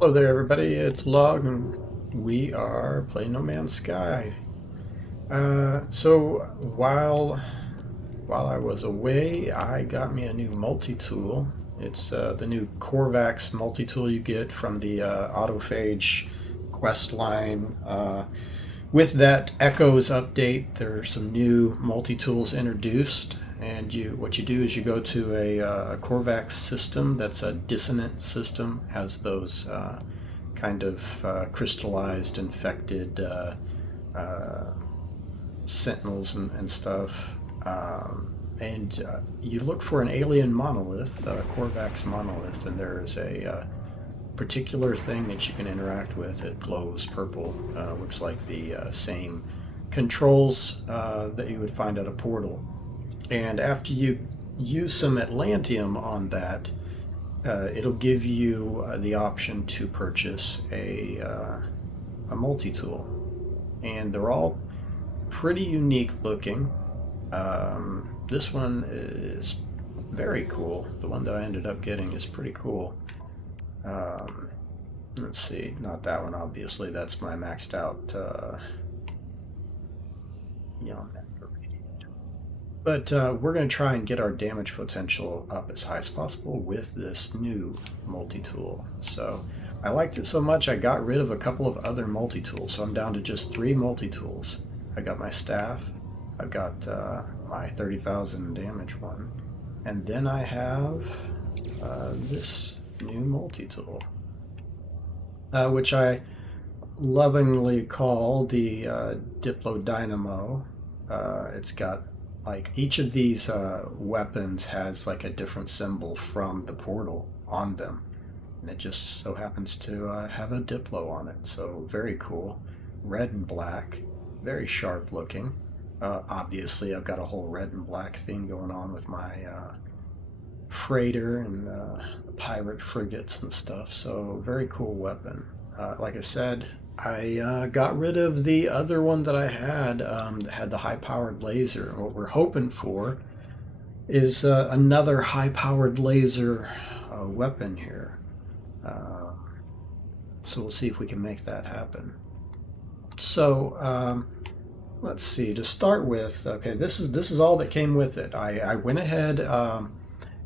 Hello there, everybody. It's Log, and we are playing No Man's Sky. So while I was away, I got me a new multi-tool. It's the new Corvax multi-tool you get from the Autophage quest line. With that Echoes update, there are some new multi-tools introduced, and what you do is you go to a Corvax system that's a dissonant system, has those kind of crystallized, infected uh, sentinels and stuff. And you look for an alien monolith, a Corvax monolith, and there is a particular thing that you can interact with. It glows purple, looks like the same controls that you would find at a portal. And after you use some Atlantium on that, it'll give you the option to purchase a multi-tool. And they're all pretty unique looking. This one is very cool. The one that I ended up getting is pretty cool. Let's see, not that one, obviously. That's my maxed out But we're going to try and get our damage potential up as high as possible with this new multi-tool. So I liked it so much I got rid of a couple of other multi-tools. So I'm down to just 3 multi-tools. I got my staff, I've got my 30,000 damage one, and then I have this new multi-tool, which I lovingly call the Diplo Dynamo. It's got like each of these weapons has like a different symbol from the portal on them, and it just so happens to have a Diplo on it. So very cool, red and black, very sharp looking. Obviously, I've got a whole red and black thing going on with my freighter and pirate frigates and stuff. So very cool weapon. Like I said, I got rid of the other one that I had that had the high-powered laser. What we're hoping for is another high-powered laser weapon here. So we'll see if we can make that happen. So let's see. To start with, okay, this is all that came with it. I went ahead.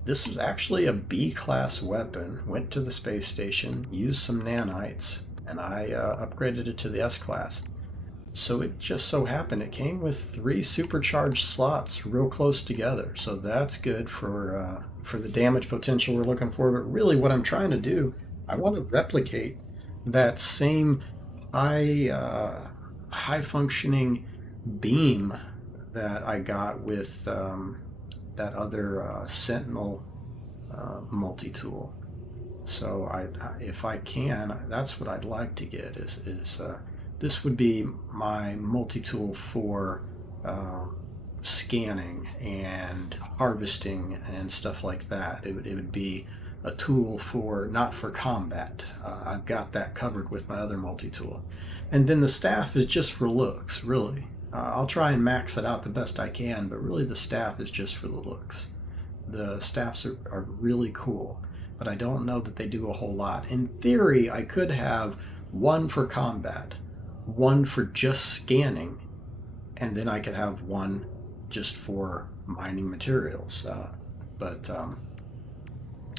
This is actually a B-class weapon. Went to the space station, used some nanites, and I upgraded it to the S-class. So it just so happened it came with 3 supercharged slots real close together. So that's good for the damage potential we're looking for. But really what I'm trying to do, I want to replicate that same high functioning beam that I got with that other Sentinel multi-tool. So if I can, that's what I'd like to get. Is this would be my multi-tool for scanning and harvesting and stuff like that. It would be a tool for not for combat. I've got that covered with my other multi-tool, and then the staff is just for looks, really. I'll try and max it out the best I can, but really the staff is just for the looks. The staffs are really cool, but I don't know that they do a whole lot. In theory, I could have one for combat, one for just scanning, and then I could have one just for mining materials. But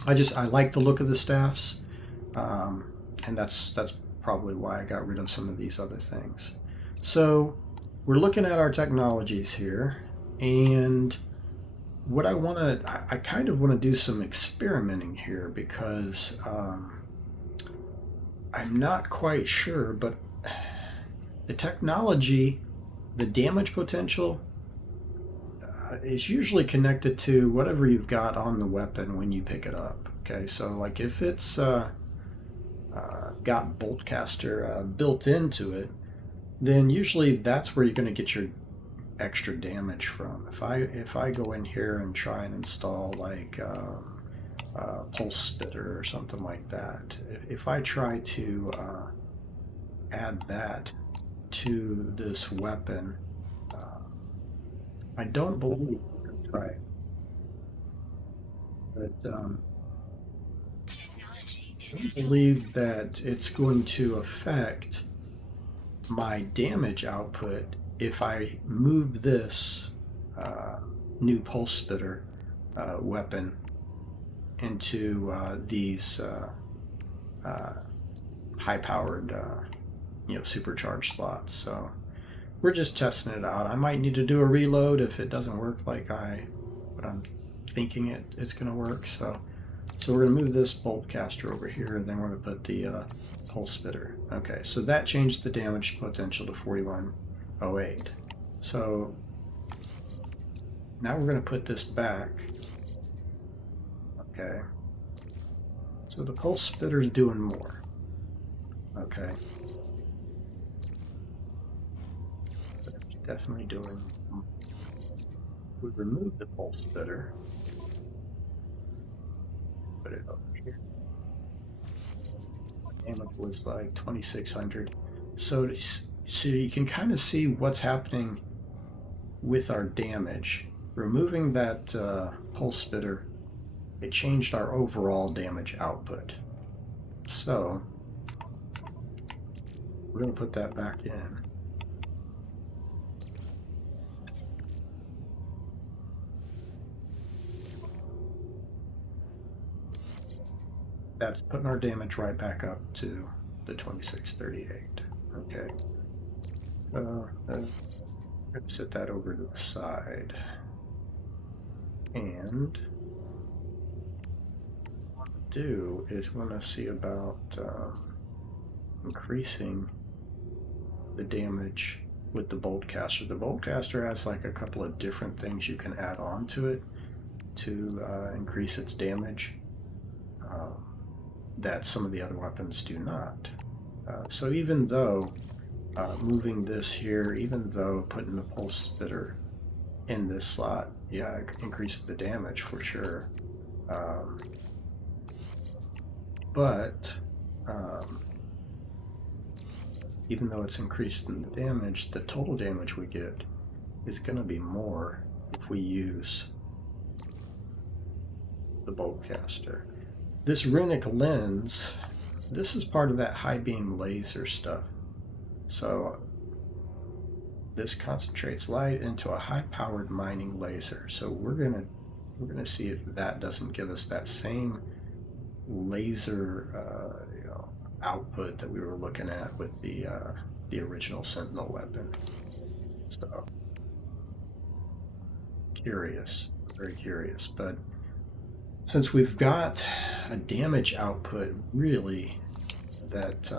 I like the look of the staffs, and that's probably why I got rid of some of these other things. So we're looking at our technologies here, and what I kind of want to do some experimenting here because I'm not quite sure, but the technology, the damage potential is usually connected to whatever you've got on the weapon when you pick it up. Okay, so like if it's got Boltcaster built into it, then usually that's where you're going to get your extra damage from. If I go in here and try and install like Pulse Spitter or something like that, if I try to add that to this weapon, I don't believe I'm going to try it, but I believe that it's going to affect my damage output if I move this new pulse spitter weapon into these high-powered, supercharged slots. So we're just testing it out. I might need to do a reload if it doesn't work like what I'm thinking it's going to work. So we're going to move this bolt caster over here, and then we're going to put the pulse spitter. Okay, so that changed the damage potential to 4108. So now we're going to put this back. Okay. So the pulse spitter is doing more. Okay. But it's definitely doing more. We remove the pulse spitter. Put it over here. Damage was like 2600. So you can kind of see what's happening with our damage. Removing that pulse spitter, it changed our overall damage output. So we're going to put that back in. That's putting our damage right back up to the 2638. Okay. I'm going to set that over to the side. And what I'm going to do is we're going to see about increasing the damage with the bolt caster. The bolt caster has like a couple of different things you can add on to it to increase its damage that some of the other weapons do not. So even though moving this here, even though putting the pulse spitter in this slot, yeah, it increases the damage for sure. But even though it's increased in the damage, the total damage we get is going to be more if we use the bolt caster. This runic lens, this is part of that high beam laser stuff. So this concentrates light into a high powered mining laser. So we're gonna see if that doesn't give us that same laser output that we were looking at with the original Sentinel weapon. So curious, very curious. But since we've got a damage output really that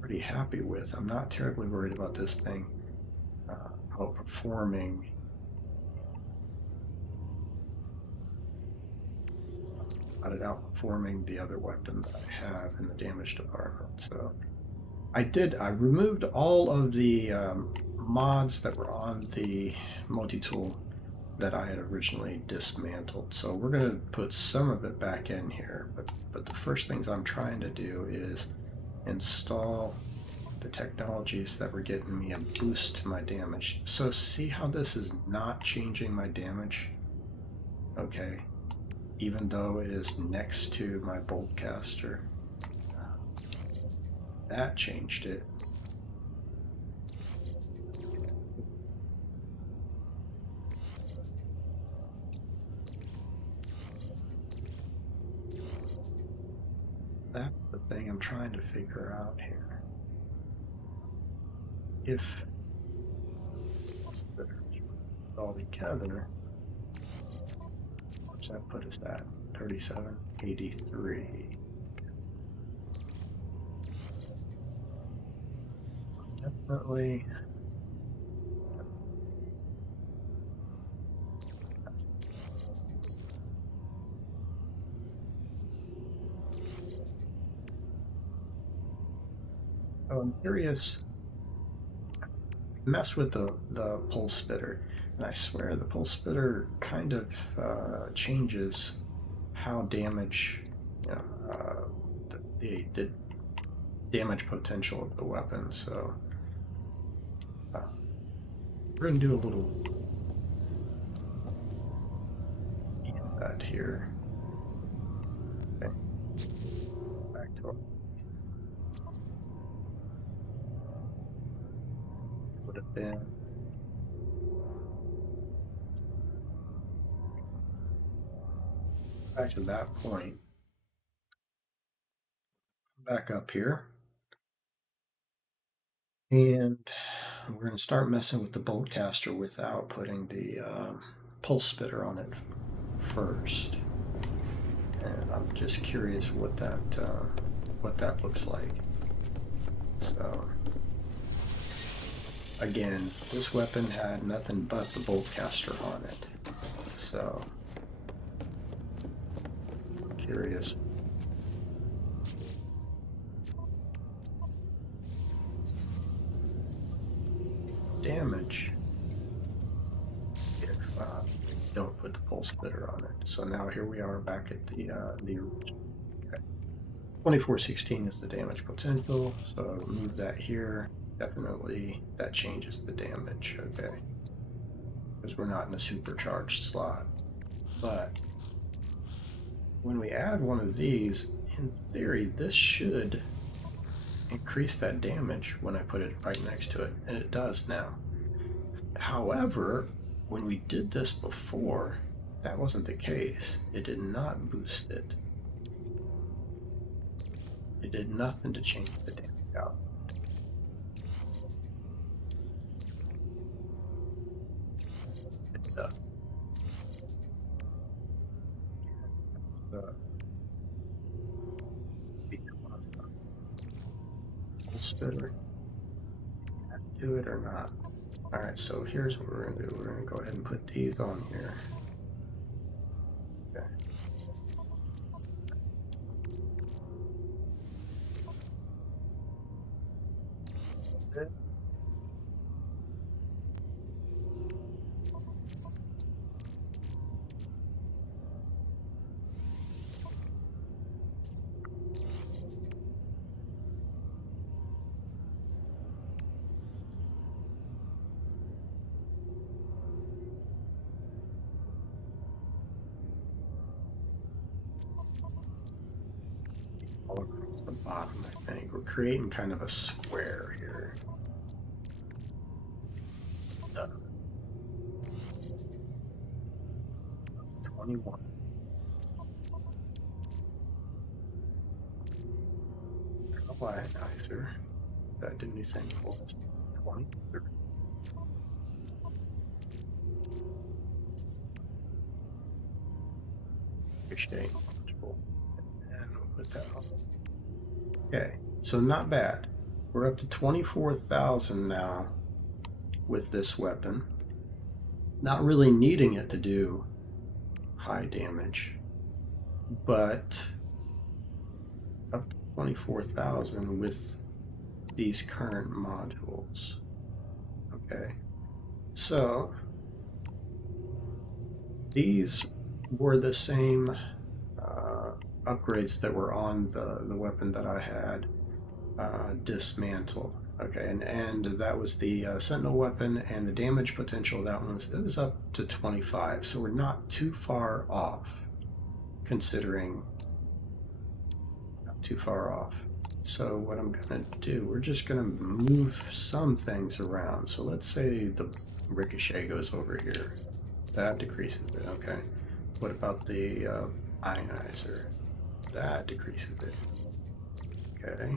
pretty happy with, I'm not terribly worried about this thing outperforming the other weapon that I have in the damage department. So I removed all of the mods that were on the MultiTool that I had originally dismantled. So we're going to put some of it back in here, but the first things I'm trying to do is install the technologies that were getting me a boost to my damage. So see how this is not changing my damage? Okay, even though it is next to my bolt caster. That changed it. That's the thing I'm trying to figure out here. If all together, what's that put us at? 3783. Definitely. Oh, I'm curious. Mess with the pulse spitter, and I swear the pulse spitter kind of changes how damage, the damage potential of the weapon. So we're gonna do a little that here. Okay. would have been back to that point. Back up here. And we're going to start messing with the bolt caster without putting the pulse splitter on it first. And I'm just curious what that looks like. So again, this weapon had nothing but the bolt caster on it. So I'm curious. Damage if don't put the pulse splitter on it. So now here we are back at the original. Okay. 2416 is the damage potential, so move that here. Definitely that changes the damage, okay? Because we're not in a supercharged slot. But when we add one of these, in theory, this should increase that damage when I put it right next to it, and it does now. However, when we did this before, that wasn't the case. It did not boost it. It did nothing to change the damage out. It does. Full spitter. Do it or not. Alright, so here's what we're going to do. We're going to go ahead and put these on here. Okay. All across the bottom, I think. We're creating kind of a square here. 21. I don't know why either. That did anything for us. 20. 30. Appreciate multiple. And we'll put that on. Okay, so not bad. We're up to 24,000 now with this weapon. Not really needing it to do high damage, but up to 24,000 with these current modules. Okay, so these were the same upgrades that were on the weapon that I had dismantled. Okay, and that was the Sentinel weapon, and the damage potential of that one was up to 25, so we're not too far off, considering not too far off. So what I'm gonna do, we're just gonna move some things around. So let's say the ricochet goes over here. That decreases it, okay. What about the ionizer? That decreases it. Okay.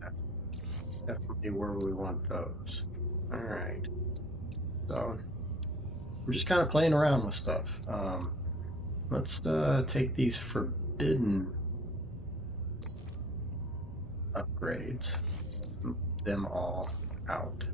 That's definitely where we want those. All right. So we're just kind of playing around with stuff. Let's take these forbidden upgrades, move them all out.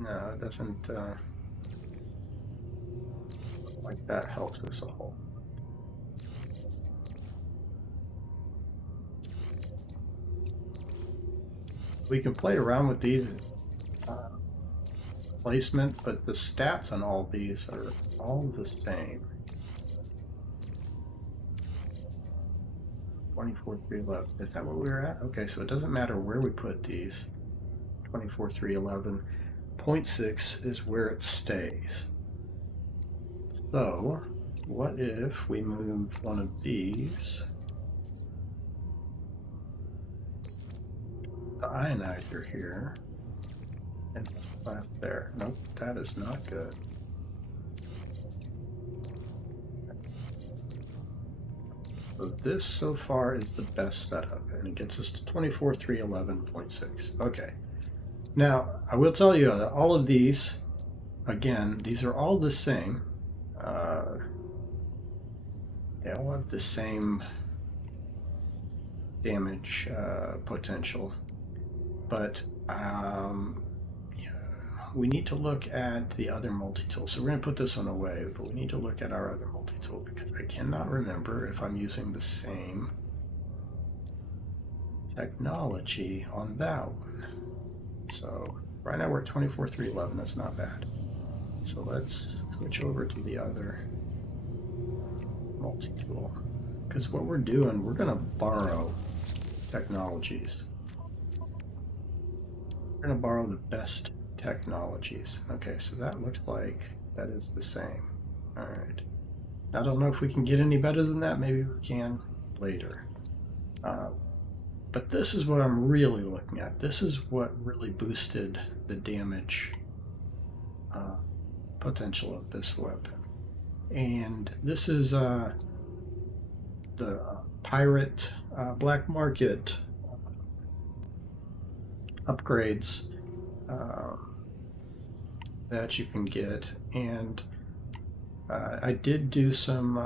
No, it doesn't look like that helps us a whole. We can play around with these placement, but the stats on all these are all the same. 24,311. Is that what we were at? Okay, so it doesn't matter where we put these. 24,311. 0.6 is where it stays. So, what if we move one of these, the ionizer here, and put there? Nope, that is not good. So this so far is the best setup, and it gets us to 24,311.6. Okay. Now, I will tell you that all of these, again, these are all the same. They all have the same damage potential, but we need to look at the other multi-tool. So we're going to put this one away, but we need to look at our other multi-tool because I cannot remember if I'm using the same technology on that one. So right now we're at 24,311. That's not bad. So let's switch over to the other multi-tool, because what we're doing, we're going to borrow technologies. We're going to borrow the best technologies. Okay, so that looks like that is the same. All right. I don't know if we can get any better than that. Maybe we can later. But this is what I'm really looking at. This is what really boosted the damage potential of this weapon. And this is the pirate black market upgrades that you can get. And I did do some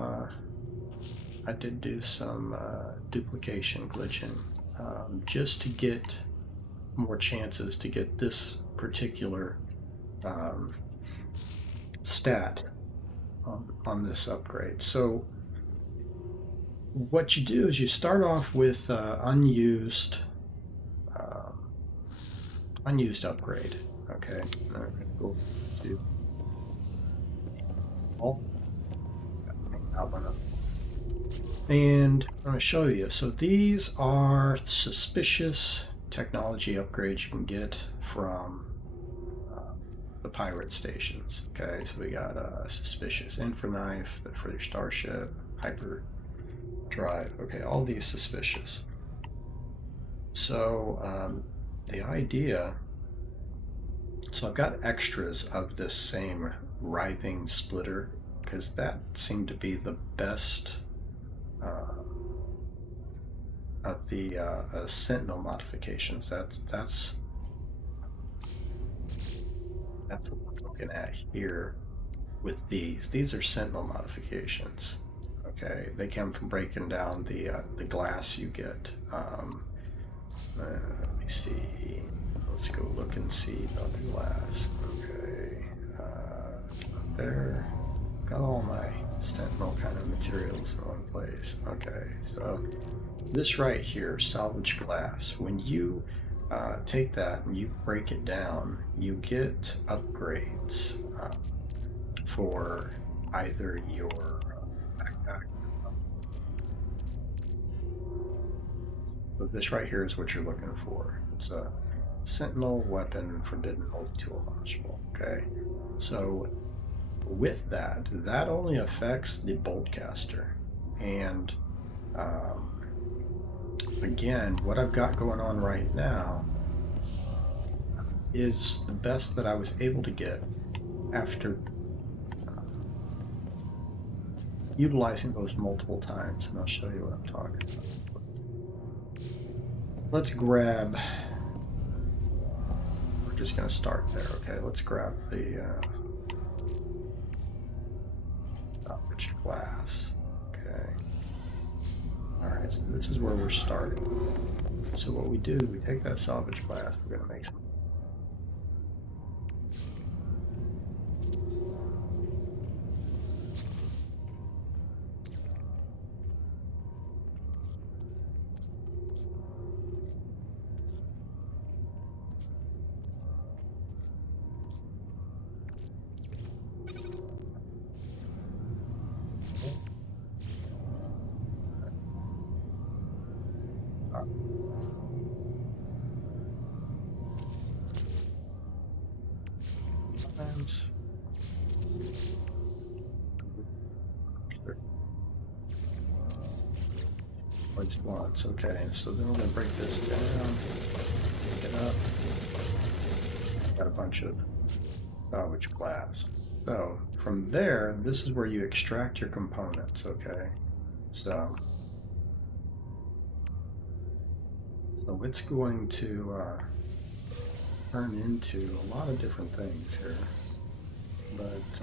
duplication glitching just to get more chances to get this particular stat on this upgrade. So what you do is you start off with unused upgrade. Okay, I'm going to go to that one up. And I'm going to show you. So these are suspicious technology upgrades you can get from the pirate stations. Okay, so we got a suspicious infraknife for your starship, hyper drive. Okay, all these suspicious. So the idea, so I've got extras of this same writhing splitter because that seemed to be the best of the Sentinel modifications. That's what we're looking at here with these. These are Sentinel modifications. Okay, they come from breaking down the glass you get. Let me see. Let's go look and see the other glass. Okay, it's not there. Got all my Sentinel kind of materials in one place. Okay, so this right here, salvage glass. When you take that and you break it down, you get upgrades for either your backpack. So this right here is what you're looking for. It's a Sentinel weapon forbidden multi-tool launchable. Okay, so with that only affects the boltcaster. And again, what I've got going on right now is the best that I was able to get after utilizing those multiple times, and I'll show you what I'm talking about. Let's grab, we're just going to start there. Okay, let's grab the salvaged glass. Okay. Alright, so this is where we're starting. So what we do, we take that salvage glass, we're going to make some. Times. Place once. Okay, so then we're going to break this down. Pick it up. Got a bunch of salvage glass. So from there, this is where you extract your components. Okay, so it's going to turn into a lot of different things here, but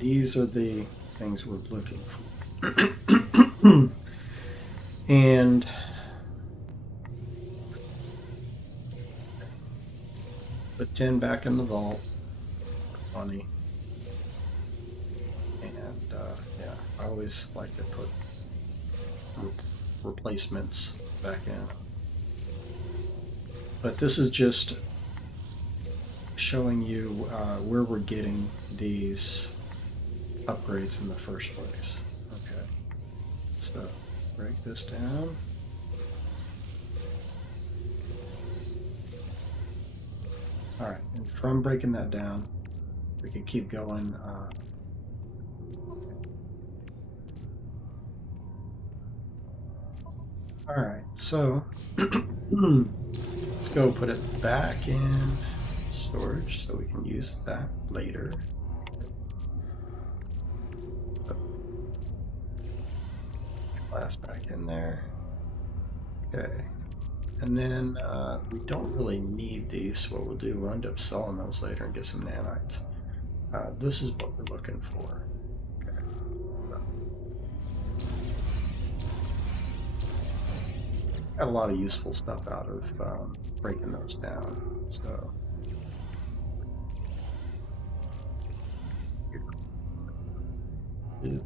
these are the things we're looking for. And put 10 back in the vault. Funny. And yeah, I always like to put replacements back in. But this is just showing you where we're getting these upgrades in the first place. Okay, so break this down. All right, and from breaking that down, we can keep going. All right, so let's go put it back in storage so we can use that later. Glass back in there. Okay. And then we don't really need these, so what we'll do, we'll end up selling those later and get some nanites. This is what we're looking for. Okay. Got a lot of useful stuff out of breaking those down. So here. Here.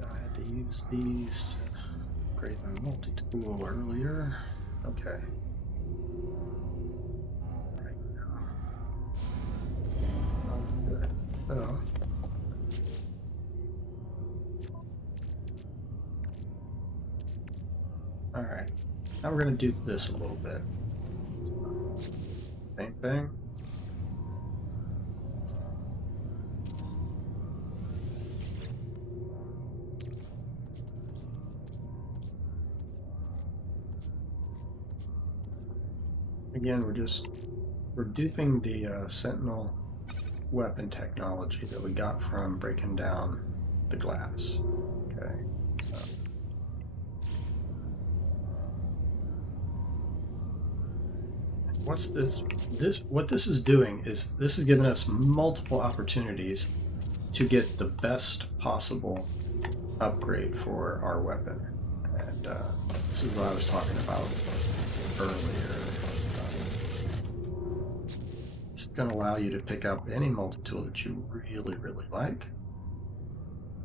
I had to use these to upgrade my multi-tool earlier. Okay. Right now. Good. So. Alright. Now we're going to do this a little bit. Same thing. Again, we're duping the Sentinel weapon technology that we got from breaking down the glass. Okay. So. What's this? What this is doing is this is giving us multiple opportunities to get the best possible upgrade for our weapon, and this is what I was talking about earlier. It's going to allow you to pick up any multi-tool that you really, really like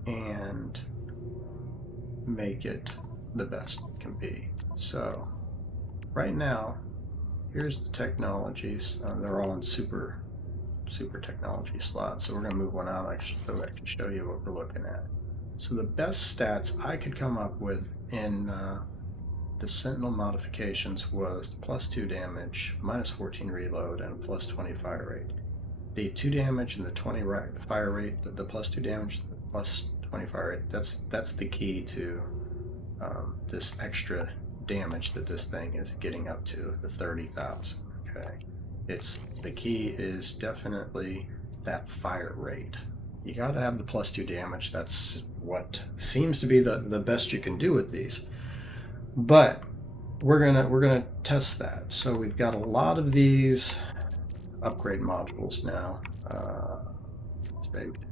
and make it the best it can be. So right now, here's the technologies. They're all in super technology slots. So we're going to move one out so I can show you what we're looking at. So the best stats I could come up with in the Sentinel modifications was +2 damage, -14 reload, and +20 fire rate. The 2 damage and the 20 fire rate, the +2 damage, the +20 fire rate, that's the key to this extra damage that this thing is getting up to, the 30,000. Okay, the key is definitely that fire rate. You got to have the +2 damage. That's what seems to be the best you can do with these. But we're gonna test that. So we've got a lot of these upgrade modules now. Saved.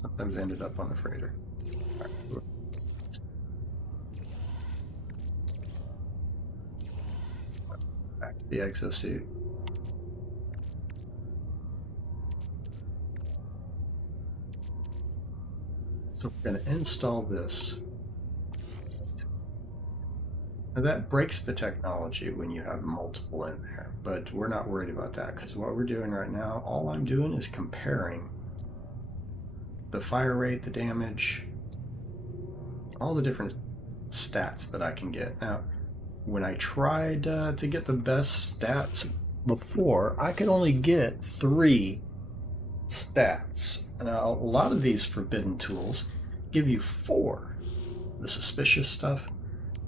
Sometimes ended up on the freighter. Right. Back to the exosuit. going to install this. Now that breaks the technology when you have multiple in there, but we're not worried about that because what we're doing right now, all I'm doing is comparing the fire rate, the damage, all the different stats that I can get. Now, when I tried to get the best stats before, I could only get 3 stats. Now, a lot of these forbidden tools give you 4. The suspicious stuff.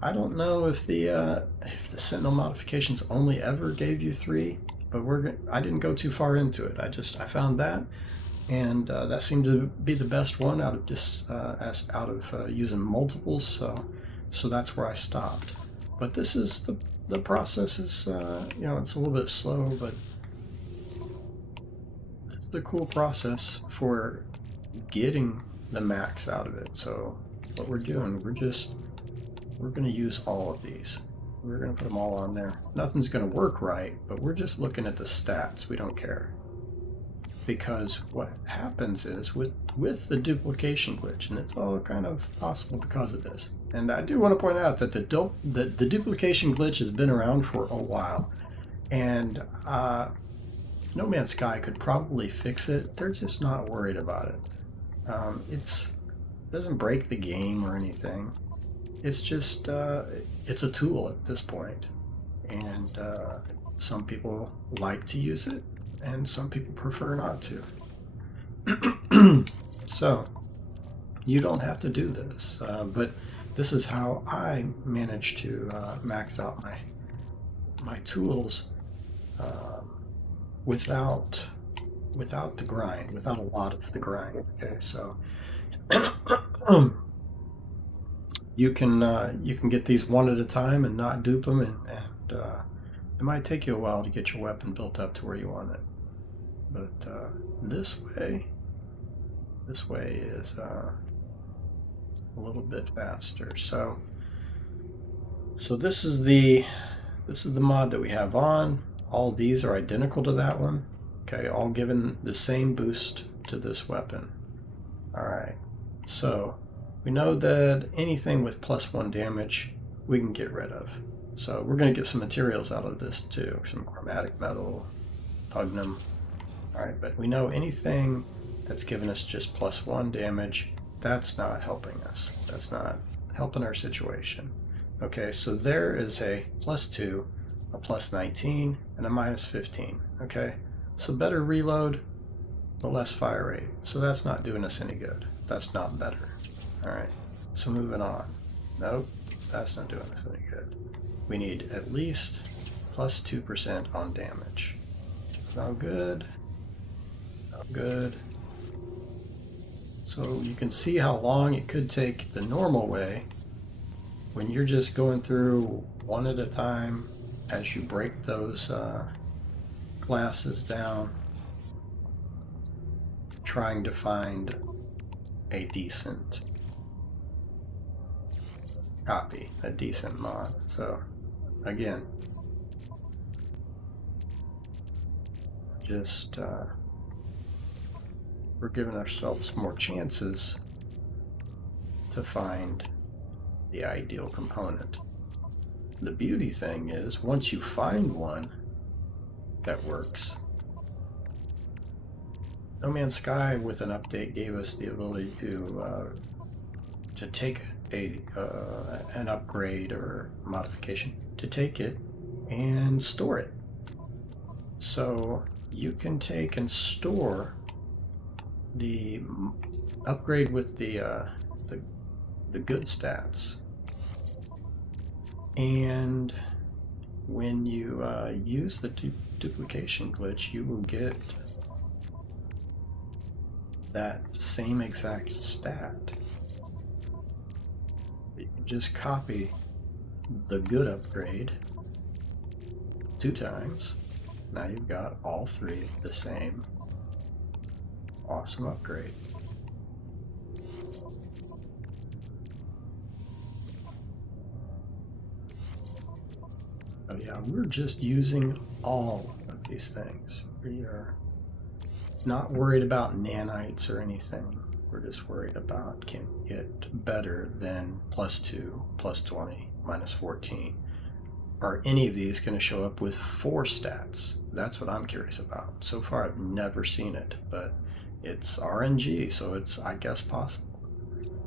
I don't know if the Sentinel modifications only ever gave you 3, but I didn't go too far into it. I found that, and that seemed to be the best one out of using multiples. So that's where I stopped. But this is the process is you know, it's a little bit slow, but it's a cool process for getting the max out of it. So what we're doing, we're going to use all of these. We're going to put them all on there. Nothing's going to work right, but we're just looking at the stats. We don't care. Because what happens is with the duplication glitch, and it's all kind of possible because of this. And I do want to point out that the duplication glitch has been around for a while. And No Man's Sky could probably fix it. They're just not worried about it. It doesn't break the game or anything. It's just, it's a tool at this point. And some people like to use it, and some people prefer not to. So, you don't have to do this, but this is how I manage to max out my tools without the grind, without a lot of the grind. Okay, so you can get these one at a time and not dupe them, and it might take you a while to get your weapon built up to where you want it. But this way is a little bit faster. So this is the mod that we have on. All these are identical to that one. Okay, all given the same boost to this weapon. All right, so we know that anything with +1 damage we can get rid of. So we're going to get some materials out of this too, some chromatic metal, pugnum. All right, but we know anything that's given us just +1 damage, that's not helping us. That's not helping our situation. Okay, so there is a +2, a +19, and a -15. Okay, so better reload, but less fire rate. So that's not doing us any good. That's not better. All right, so moving on. Nope, that's not doing us any good. We need at least +2% on damage. No good. No good. So you can see how long it could take the normal way when you're just going through one at a time as you break those classes down, trying to find a decent copy, a decent mod. So again, just we're giving ourselves more chances to find the ideal component. The beauty thing is, once you find one that works, No Man's Sky with an update gave us the ability to take an upgrade or modification, to take it and store it. So you can take and store the upgrade with the good stats, and when you use the duplication glitch, you will get that same exact stat. You can just copy the good upgrade 2 times. Now you've got all 3 the same awesome upgrade. Oh yeah, we're just using all of these things. We are not worried about nanites or anything. We're just worried about can we get better than +2, +20, -14. Are any of these going to show up with 4 stats? That's what I'm curious about. So far, I've never seen it, but it's RNG, so it's, I guess, possible.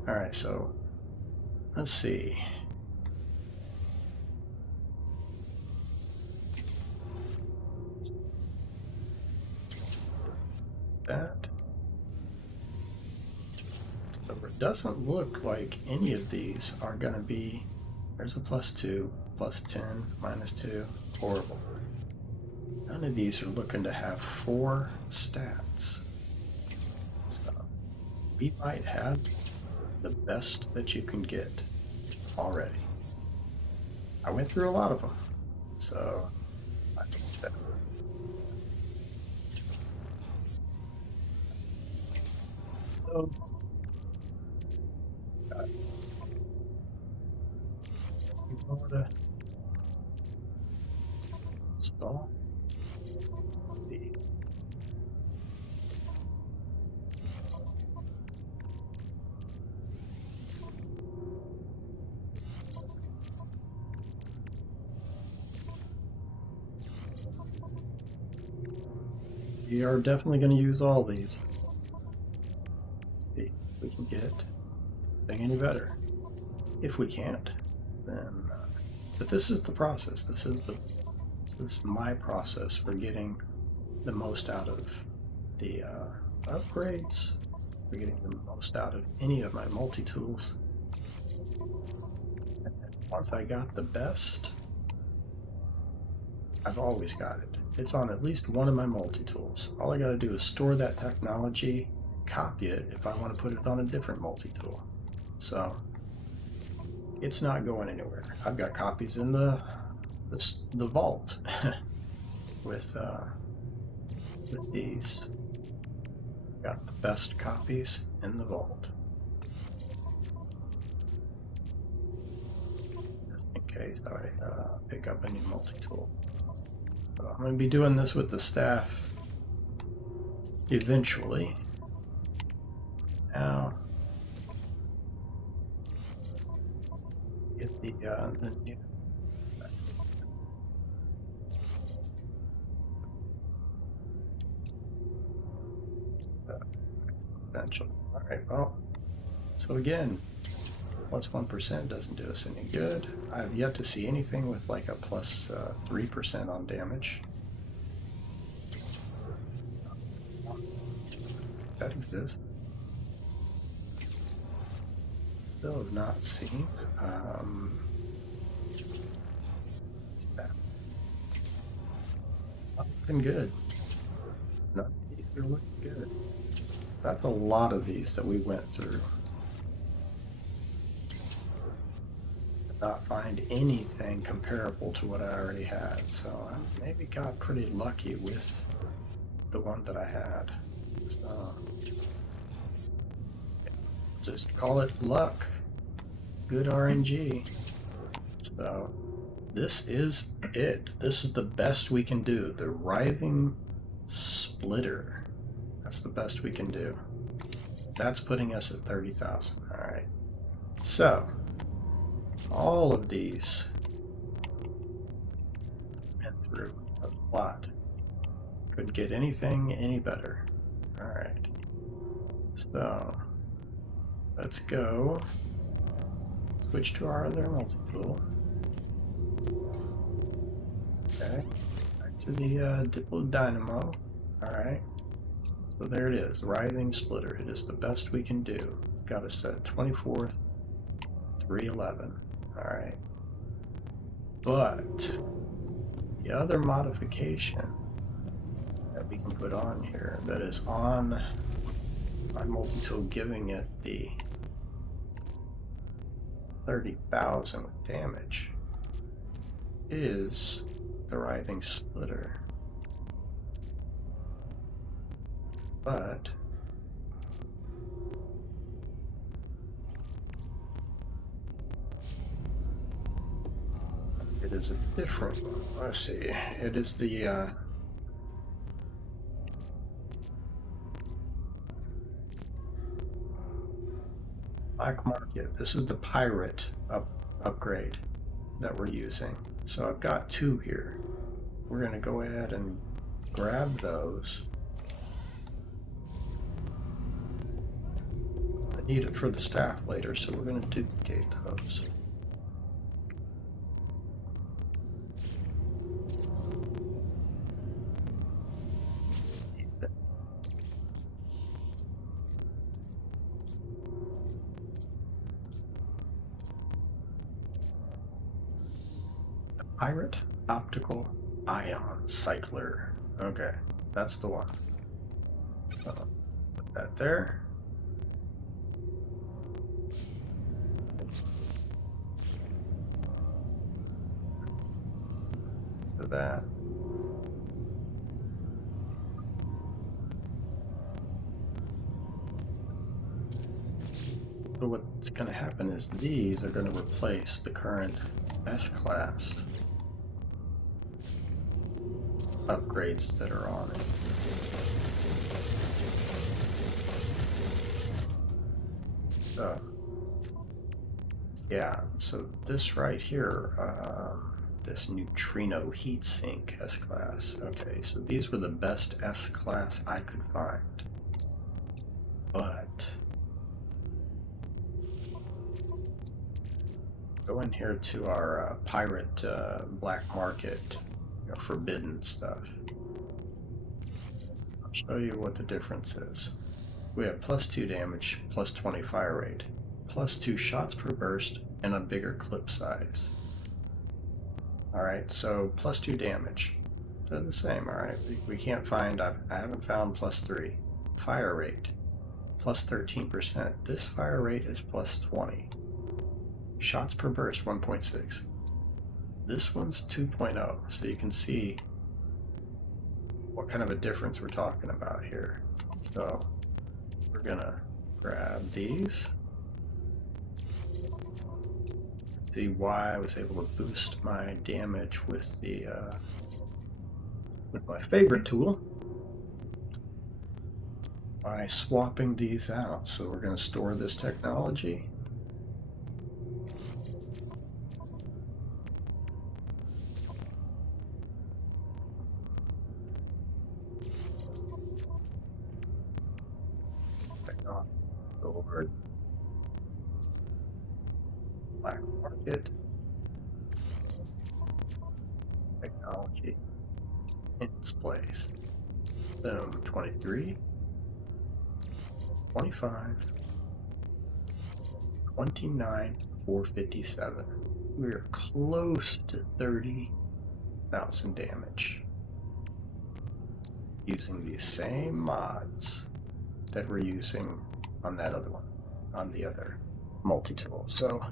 All right, so let's see. That. So it doesn't look like any of these are going to be, there's a +2, +10, -2, horrible. None of these are looking to have 4 stats. So we might have the best that you can get already. I went through a lot of them, so I think that. So, you know to install the we are definitely going to use all these. See if we can get thing any better. If we can't, then but this is the process. This is my process for getting the most out of the upgrades. For getting the most out of any of my multi-tools. And then once I got the best, I've always got it. It's on at least one of my multi-tools. All I got to do is store that technology, copy it if I want to put it on a different multi-tool. So it's not going anywhere. I've got copies in the vault with these. Got the best copies in the vault. Just in case I pick up any multi-tool. I'm going to be doing this with the staff eventually. Now, get the new potential. All right, well, so again, plus 1% doesn't do us any good. I've yet to see anything with like a plus 3% on damage. That exists. Still have not seen. Not looking good. Not either looking good. That's a lot of these that we went through. Not find anything comparable to what I already had, so I maybe got pretty lucky with the one that I had. So just call it luck. Good RNG. So this is it. This is the best we can do. The writhing splitter. That's the best we can do. That's putting us at 30,000. All right. So all of these went through a lot. Couldn't get anything any better. All right. So let's go. Switch to our other multi-tool. Okay. Back to the Diplo Dynamo. All right. So there it is, Writhing Splitter. It is the best we can do. Got us at 24, 311. All right. But the other modification that we can put on here that is on my multi-tool, giving it the 30,000 damage, is the Writhing Splitter. But it is a different one. Let's see. It is the Black market. This is the pirate upgrade that we're using. So I've got two here. We're going to go ahead and grab those. I need it for the staff later, so we're going to duplicate those. Pirate optical ion cycler. Okay, that's the one. So put that there. So that. So what's going to happen is these are going to replace the current S-class upgrades that are on it. So, yeah, so this right here, this neutrino heatsink S-class. Okay, so these were the best S-class I could find. But go in here to our pirate black market, forbidden stuff. I'll show you what the difference is. We have +2 damage, +20 fire rate, +2 shots per burst, and a bigger clip size. Alright, so +2 damage. They're the same, alright? We can't find, I haven't found +3. Fire rate, +13%. This fire rate is +20. Shots per burst, 1.6. This one's 2.0, so you can see what kind of a difference we're talking about here. So we're gonna grab these. See why I was able to boost my damage with the with my favorite tool by swapping these out. So we're gonna store this technology. Over black market technology in its place. Boom, 23, 25, 29, 457. We're close to 30,000 damage using these same mods that we're using on that other one, on the other MultiTool. So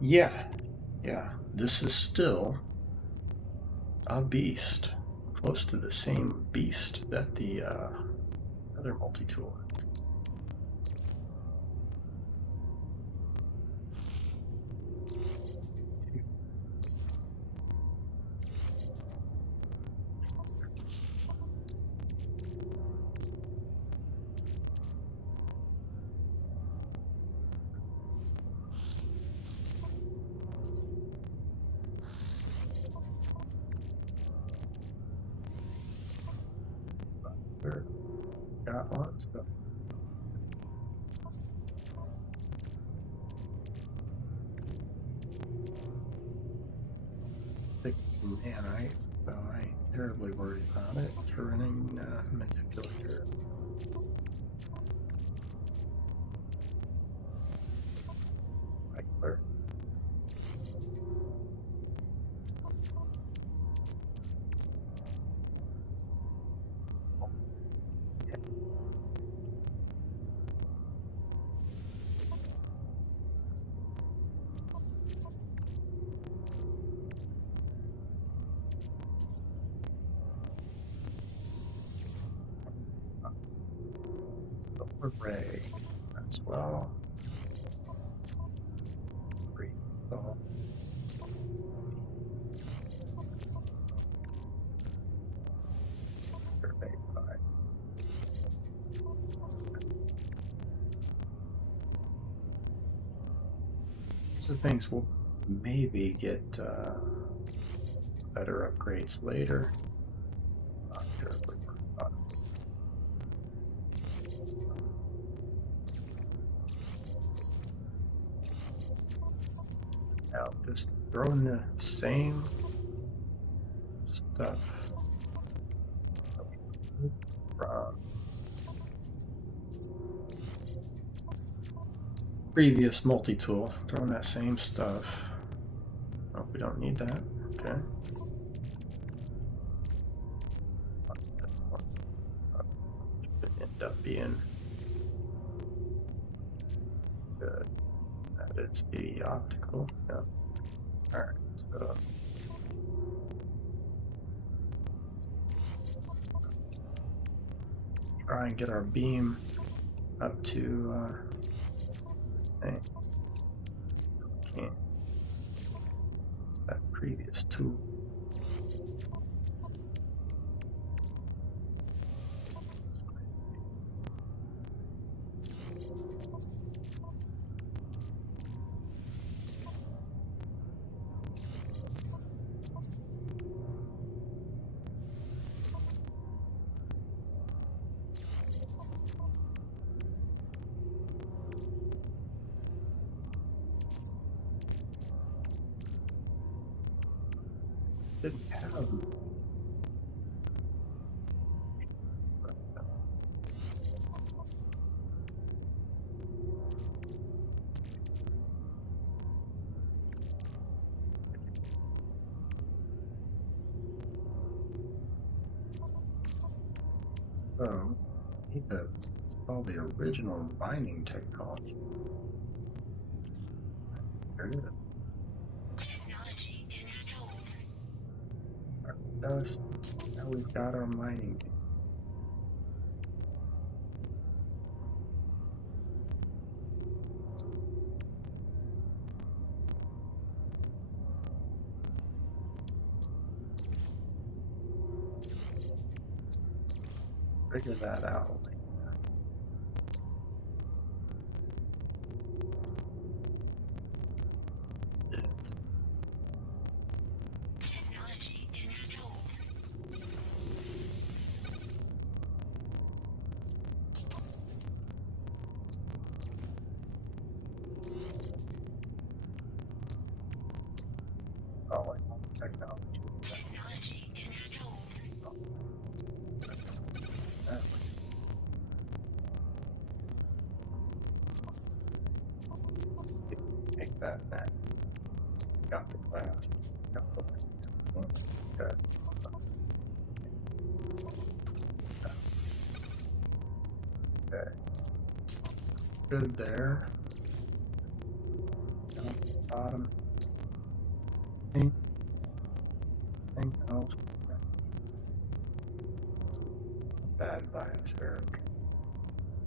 yeah, this is still a beast, close to the same beast that the other MultiTool is. Got one, so nanite, so I ain't terribly worried about it. Turning manipulator. Right. Array as well. Reinstall. Survey 5. the things we'll maybe get better upgrades later. Not sure if we work on it. Now, just throwing the same stuff from previous multi-tool, throwing that same stuff. Oh, we don't need that. Okay. Should end up being good. That is the optical. Yeah. All right. So try and get our beam up to. Can't. That previous tool. Didn't have so need to install the original mining technology. There it is. Now we've got our mining. Figure that out. Technology. Technology installed. Take that back. Got the glass. Got the okay. Okay. Good there. Down at the bottom. Anything else? Bad bias there.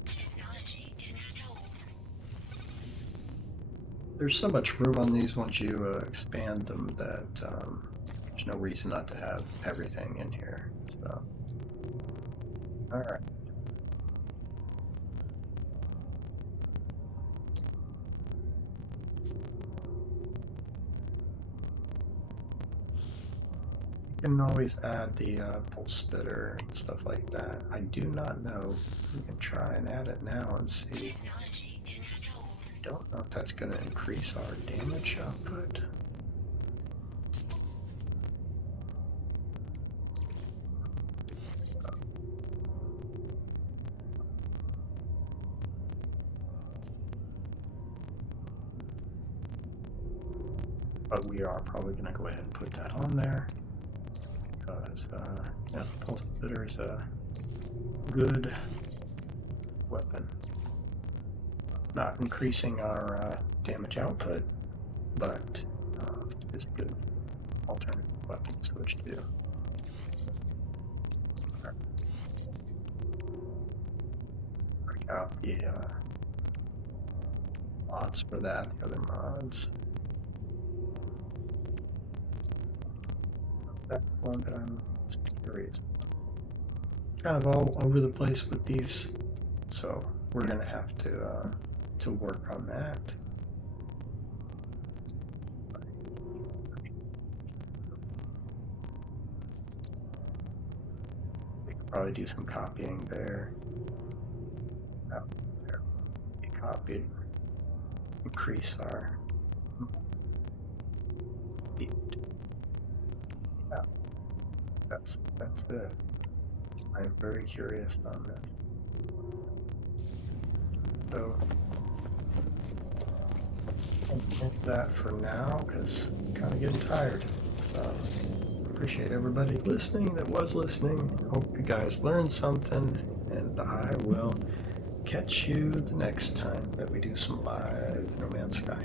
Technology installed. There's so much room on these once you expand them that there's no reason not to have everything in here. So, all right. You can always add the pulse spitter and stuff like that. I do not know. We can try and add it now and see. I don't know if that's going to increase our damage output. But we are probably going to go ahead and put that on there. Because yeah, the pulse spitter is a good weapon. Not increasing our damage output, but it's a good alternative weapon to switch to. Right. Break out the mods for that, the other mods. That's one that I'm curious. Kind of all over the place with these, so we're gonna have to work on that. Probably do some copying there. Oh, there. Be copied. Increase our speed. Yeah, that's it. I'm very curious on this. So I'll end that for now because I'm kind of getting tired. So appreciate everybody listening that was listening. Hope you guys learned something, and I will catch you the next time that we do some live No Man's Sky.